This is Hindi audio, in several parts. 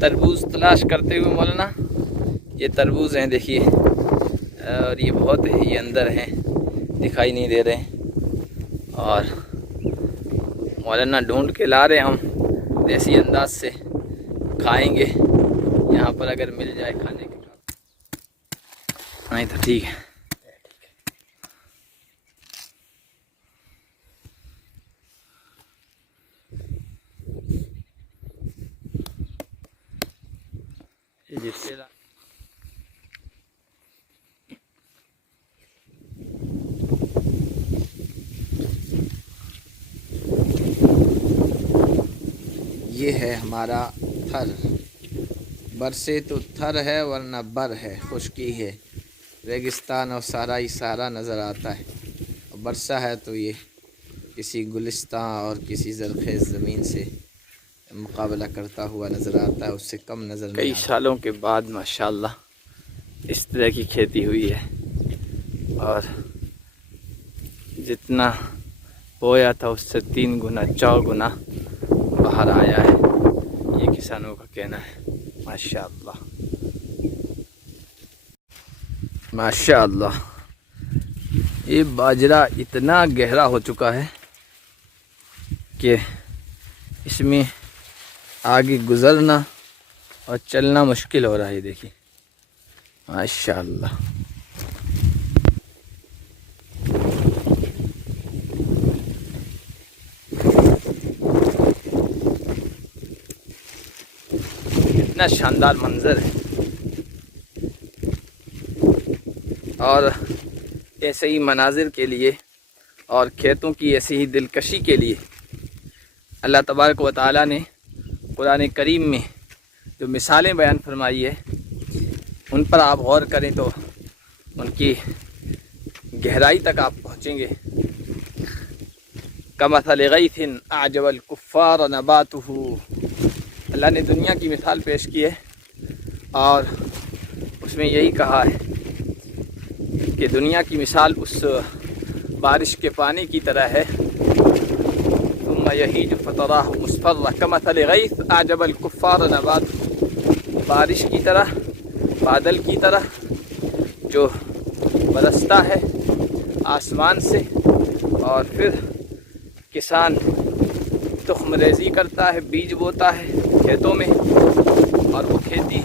तरबूज तलाश करते हुए मौलाना। ये तरबूज हैं देखिए, और ये बहुत ही अंदर हैं, दिखाई नहीं दे रहे। और मौलाना ढूंढ के ला रहे, हम देसी अंदाज से खाएंगे यहाँ पर, अगर मिल जाए खाने के बाद। नहीं तो ठीक है। ये है हमारा थर। बरसे तो थर है वरना बर है, खुशकी है, रेगिस्तान और सारा ही सारा नज़र आता है। और बरसा है तो ये किसी गुलिस्तान और किसी ज़रख़ेज़ ज़मीन से मुकाबला करता हुआ नज़र आता है, उससे कम नज़र नहीं आता। कई सालों के बाद माशाल्लाह इस तरह की खेती हुई है, और जितना बोया था उससे 3 गुना 4 गुना बाहर आया है, ये किसानों का कहना है। माशाअल्लाह माशाअल्लाह। ये बाजरा इतना गहरा हो चुका है कि इसमें आगे गुज़रना और चलना मुश्किल हो रहा है। देखिए माशाअल्लाह। इतना शानदार मंजर है। और ऐसे ही मनाजिर के लिए और खेतों की ऐसी ही दिलकशी के लिए अल्लाह तबारक व तआला ने कुरान करीम में जो मिसालें बयान फरमाई है, उन पर आप गौर करें तो उनकी गहराई तक आप पहुँचेंगे। कमथल गैथिन अअजबल कुफ्फार नबातुहु, अल्लाह ने दुनिया की मिसाल पेश की है, और उसमें यही कहा है कि दुनिया की मिसाल उस बारिश के पानी की तरह है। तुम यहीजु फतराहु मुस्फर्रा कमथल गैथ अअजबल कुफ्फार नबातुहु, बारिश की तरह, बादल की तरह जो बरसता है आसमान से, और फिर किसान तुख्म रेज़ी करता है, बीज बोता है खेतों में, और वो खेती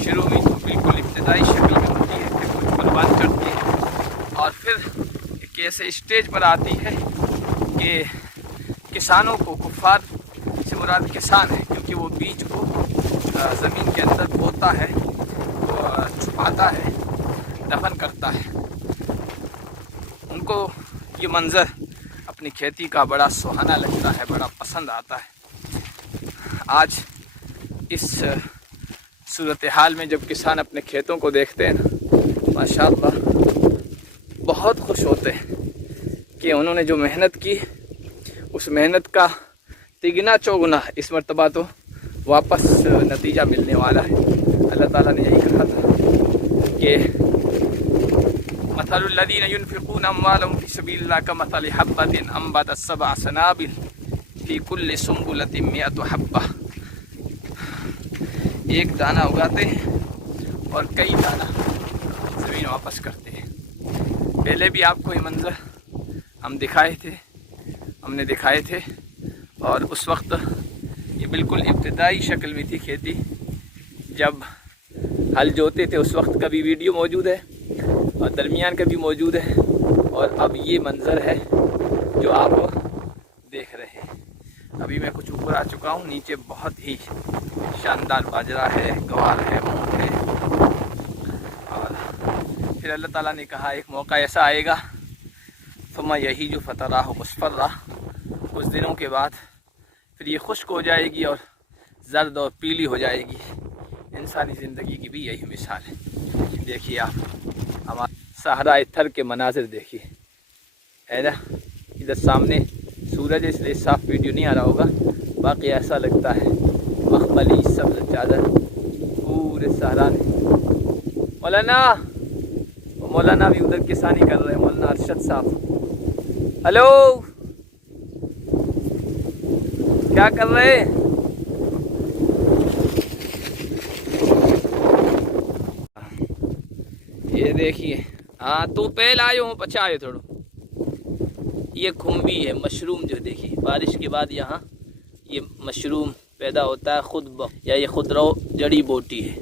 शुरू में तो बिल्कुल इब्तिदाई शक्ल में होती है, फिर कुर्बान करती है, और फिर एक ऐसे स्टेज पर आती है कि किसानों को, कुफ़ार से मुराद किसान है, क्योंकि वो बीज को ज़मीन के अंदर बोता है, तो छुपाता है, दफन करता है। उनको ये मंज़र अपनी खेती का बड़ा सुहाना लगता है, बड़ा पसंद आता है। आज इस सूरत हाल में जब किसान अपने खेतों को देखते हैं ना, माशाअल्लाह बहुत खुश होते हैं कि उन्होंने जो मेहनत की, उस मेहनत का तिगुना चौगुना इस मर्तबा तो वापस नतीजा मिलने वाला है। अल्लाह ताला ने यही कहा था कि मथलुल्लज़ीना युनफ़िक़ूना अम्वालहुम फ़ी सबीलिल्लाह कमथलि हब्बतिन अंबतत सबअ सनाबिल फ़ी कुल्लि सुंबुलतिन मिअतु हब्बा। एक दाना उगाते हैं और कई दाना ज़मीन वापस करते हैं। पहले भी आपको ये मंज़र हमने दिखाए थे, और उस वक्त ये बिल्कुल इब्तिदाई शक्ल में थी खेती, जब हल जोते थे उस वक्त का भी वीडियो मौजूद है, और दरमियान का भी मौजूद है, और अब ये मंज़र है जो आप देख रहे हैं। अभी मैं कुछ ऊपर आ चुका हूँ, नीचे बहुत ही शानदार बाजरा है, गवार है, मूंग है। और फिर अल्लाह ताला ने कहा एक मौका ऐसा आएगा, सुम्मा यहीजु फतराहु मुस्फर्रा, कुछ दिनों के बाद फिर ये खुश्क हो जाएगी और जर्द और पीली हो जाएगी। इंसानी ज़िंदगी की भी यही मिसाल है। देखिए आप हमारे सहरा थर के मनाजिर देखिए, है ना। इधर सामने सूरज, इसलिए साफ वीडियो नहीं आ रहा होगा, बाकी ऐसा लगता है मखमली सब्ज़ चादर पूरे सहरा में। मौलाना भी उधर किसानी कर रहे हैं, मौलाना अरशद साहब। हेलो, क्या कर रहे हैं? देखिए। हाँ तू पहले आयो हूँ पछा आयो थोड़ो। ये खुम्बी है, मशरूम जो देखिए बारिश के बाद यहाँ ये मशरूम पैदा होता है खुद या ये खुदरो जड़ी बूटी है।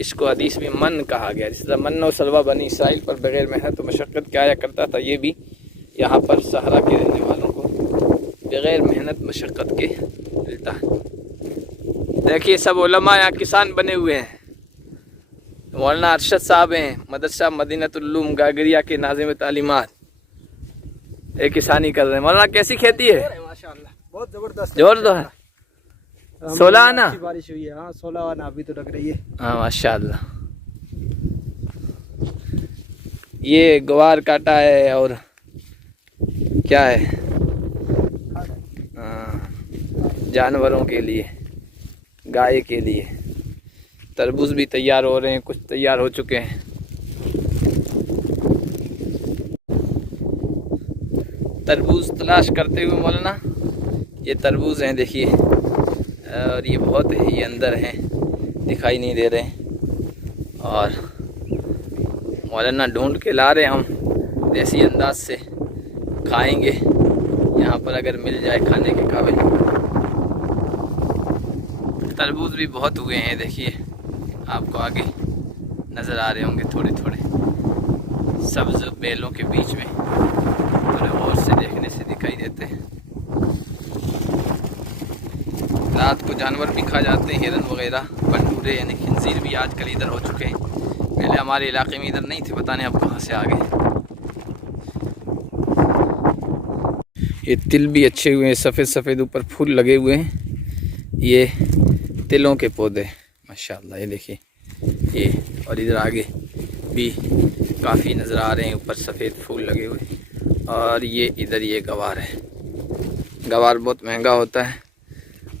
इसको हदीस में मन कहा गया। जिस तरह मन और सलवा बनी इसराइल पर बगैर मेहनत और मशक्क़त के आया करता था, ये भी यहाँ पर सहरा के रहने वालों को बगैर मेहनत मशक्क़त के मिलता है। देखिए सब उलमा यहाँ किसान बने हुए हैं। मौलाना अरशद साहब हैं, मदरसा मदीनतुल उलूम गागरिया के नाज़िम तालीमात, एक किसानी कर रहे हैं। मौलाना कैसी खेती है? माशाअल्लाह बहुत जबरदस्त जोरदार। 16 आना बारिश हुई है। हाँ 16 आना अभी तो लग रही है। हाँ माशाअल्लाह। ये ग्वार काटा है और क्या है, जानवरों के लिए, गाय के लिए। तरबूज भी तैयार हो रहे हैं, कुछ तैयार हो चुके हैं। तरबूज तलाश करते हुए मौलाना, ये तरबूज हैं देखिए, और ये बहुत है, ये अंदर हैं, दिखाई नहीं दे रहे हैं। और मौलाना ढूंढ के ला रहे हैं, हम देसी अंदाज से खाएंगे यहाँ पर अगर मिल जाए खाने के काबिल। तरबूज भी बहुत हुए हैं देखिए, आपको आगे नज़र आ रहे होंगे थोड़े थोड़े सब्ज बेलों के बीच में, थोड़े और से देखने से दिखाई देते हैं। रात को जानवर भी खा जाते हैं, हिरन वगैरह, बंडूरे यानी खिंजीर भी आजकल इधर हो चुके हैं। पहले हमारे इलाके में इधर नहीं थे, पता नहीं अब कहाँ से आ गए। ये तिल भी अच्छे हुए हैं, सफ़ेद सफ़ेद ऊपर फूल लगे हुए हैं। ये तिलों के पौधे माशाल्लाह, ये देखिए ये, और इधर आगे भी काफ़ी नज़र आ रहे हैं, ऊपर सफ़ेद फूल लगे हुए। और ये इधर ये गवार है। गवार बहुत महंगा होता है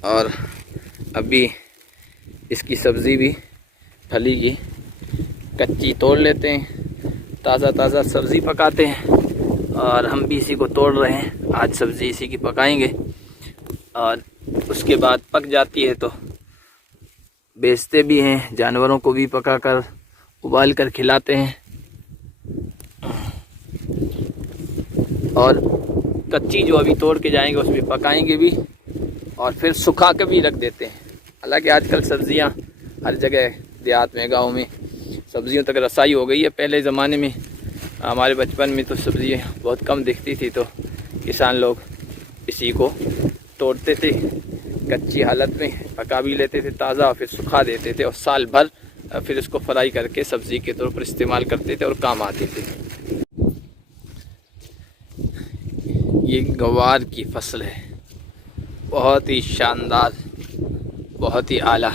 और अभी इसकी सब्ज़ी भी फली की कच्ची तोड़ लेते हैं, ताज़ा ताज़ा सब्ज़ी पकाते हैं। और हम भी इसी को तोड़ रहे हैं, आज सब्ज़ी इसी की पकाएंगे। और उसके बाद पक जाती है तो बेचते भी हैं, जानवरों को भी पकाकर उबाल कर खिलाते हैं। और कच्ची जो अभी तोड़ के जाएंगे उसमें पकाएंगे भी और फिर सुखा के भी रख देते हैं। हालांकि आजकल सब्ज़ियां हर जगह, देहात में, गाँव में सब्ज़ियों तक रसाई हो गई है। पहले ज़माने में हमारे बचपन में तो सब्ज़ियाँ बहुत कम दिखती थी, तो किसान लोग इसी को तोड़ते थे, कच्ची हालत में पका भी लेते थे ताज़ा, फिर सुखा देते थे और साल भर फिर इसको फ्राई करके सब्ज़ी के तौर पर इस्तेमाल करते थे और काम आते थे। ये गवार की फसल है, बहुत ही शानदार, बहुत ही आला।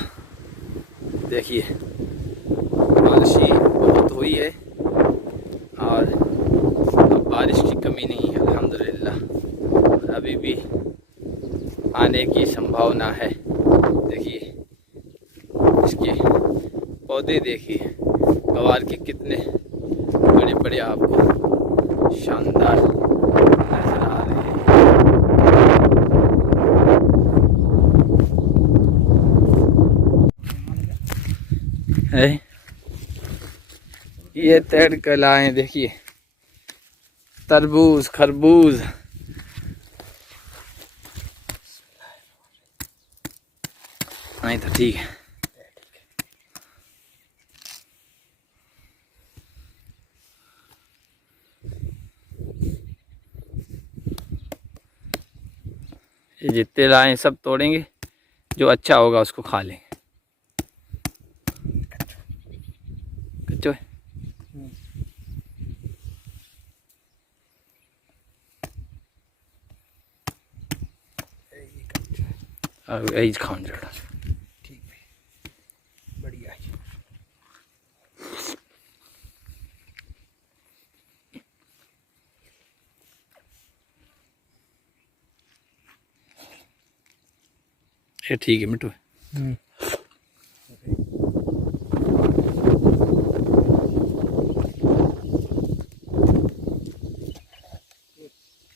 देखिए बारिश बहुत हुई है और अब बारिश की कमी नहीं है अल्हम्दुलिल्लाह, अभी भी आने की संभावना है। देखिए इसके पौधे देखिए गवार के कितने बड़े बड़े आपको शानदार नजर आ रहे हैं। ये तेड़ कलाएं देखिए, तरबूज, खरबूज। नहीं तो ठीक है। ये जितने लाए सब तोड़ेंगे, जो अच्छा होगा उसको खा लेंगे। कच्चो है। यही खान जड़ा ठीक है, बढ़िया है। ये ठीक है मिट्टू।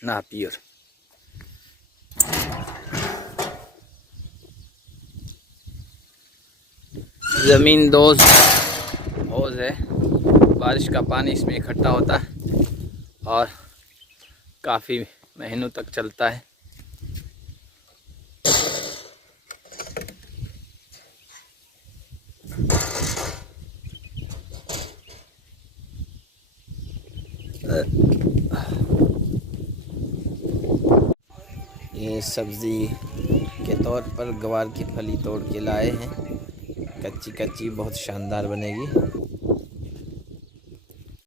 ना पियर ज़मीन दोस्त हौज़ है, बारिश का पानी इसमें इकट्ठा होता है और काफ़ी महीनों तक चलता है। ये सब्ज़ी के तौर पर गवार की फली तोड़ के लाए हैं, कच्ची कच्ची बहुत शानदार बनेगी।